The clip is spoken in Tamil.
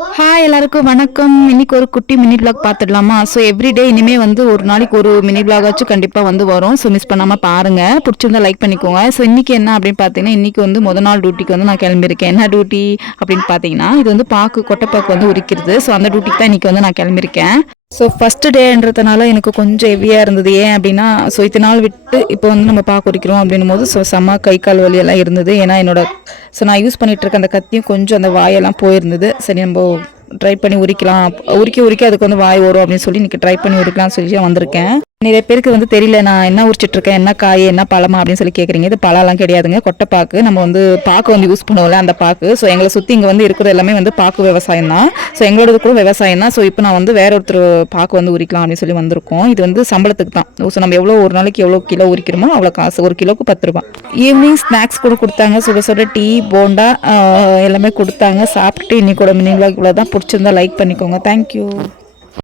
ஹாய் எல்லாருக்கும் வணக்கம். இன்னைக்கு ஒரு குட்டி மினி பிளாக் பார்த்துடலாமா? ஸோ எவ்ரிடே இனிமே வந்து ஒரு நாளைக்கு ஒரு மினி பிளாகாச்சும் கண்டிப்பாக வந்து வரும். ஸோ மிஸ் பண்ணாமல் பாருங்க. பிடிச்சிருந்தா லைக் பண்ணிக்கோங்க. ஸோ இன்னைக்கு என்ன அப்படின்னு பார்த்தீங்கன்னா, இன்னைக்கு வந்து முத நாள் டியூட்டிக்கு வந்து நான் கிளம்பியிருக்கேன். என்ன டியூட்டி அப்படின்னு பார்த்தீங்கன்னா, இது வந்து கொட்டைப்பாக்கு வந்து உரிக்கிறது. ஸோ அந்த டியூட்டிக்கு தான் இன்னைக்கு வந்து நான் கிளம்பியிருக்கேன். ஸோ ஃபஸ்ட்டு டேன்றதுனால எனக்கு கொஞ்சம் ஹெவியாக இருந்தது. ஏன் அப்படின்னா, ஸோ இத்தனை நாள் விட்டு இப்போ வந்து நம்ம பாக்கு உரிக்கிறோம் அப்படின்னும் போது செம்ம கை கால் வலி எல்லாம் இருந்தது. ஏன்னா நான் யூஸ் பண்ணிட்டு இருக்க அந்த கத்தியும் கொஞ்சம் அந்த வாயெல்லாம் போயிருந்தது. சரி நம்ம ட்ரை பண்ணி உரிக்கலாம், உரிக்க அதுக்கு வந்து வாய் வரும் அப்படின்னு சொல்லி இன்னைக்கு ட்ரை பண்ணி உரிக்கலாம்னு சொல்லி வந்திருக்கேன். நிறைய பேருக்கு வந்து தெரியல நான் என்ன உரிச்சிட்டு இருக்கேன், என்ன காய் என்ன பழமா அப்படின்னு சொல்லி கேட்குறீங்க. இது பழம்லாம் கிடையாதுங்க, கொட்டைப்பாக்கு. நம்ம வந்து பாக்கு வந்து யூஸ் பண்ணுவோம்ல அந்த பாக்கு. ஸோ எங்களை சுற்றி இங்கே வந்து இருக்கிற எல்லாமே வந்து பாக்கு விவசாயம் தான். ஸோ எங்களோடது கூட விவசாயம் தான். ஸோ இப்போ நான் வந்து வேற ஒருத்தர் பாக்கு வந்து உரிக்கலாம் அப்படின்னு சொல்லி வந்திருக்கோம். இது வந்து சம்பளத்துக்கு தான். ஸோ நம்ம எவ்வளோ ஒரு நாளைக்கு எவ்வளோ கிலோ உரிக்கிறோமோ அவ்வளோ காசு. ஒரு கிலோக்கு 10 ரூபா. ஈவினிங் ஸ்நாக்ஸ் கூட கொடுத்தாங்க. சுட சுட டீ போண்டா எல்லாமே கொடுத்தாங்க. சாப்பிட்டுட்டு இன்னைக்கு மினி விளாக் இவ்வளோ தான். பிடிச்சிருந்தா லைக் பண்ணிக்கோங்க. தேங்க்யூ.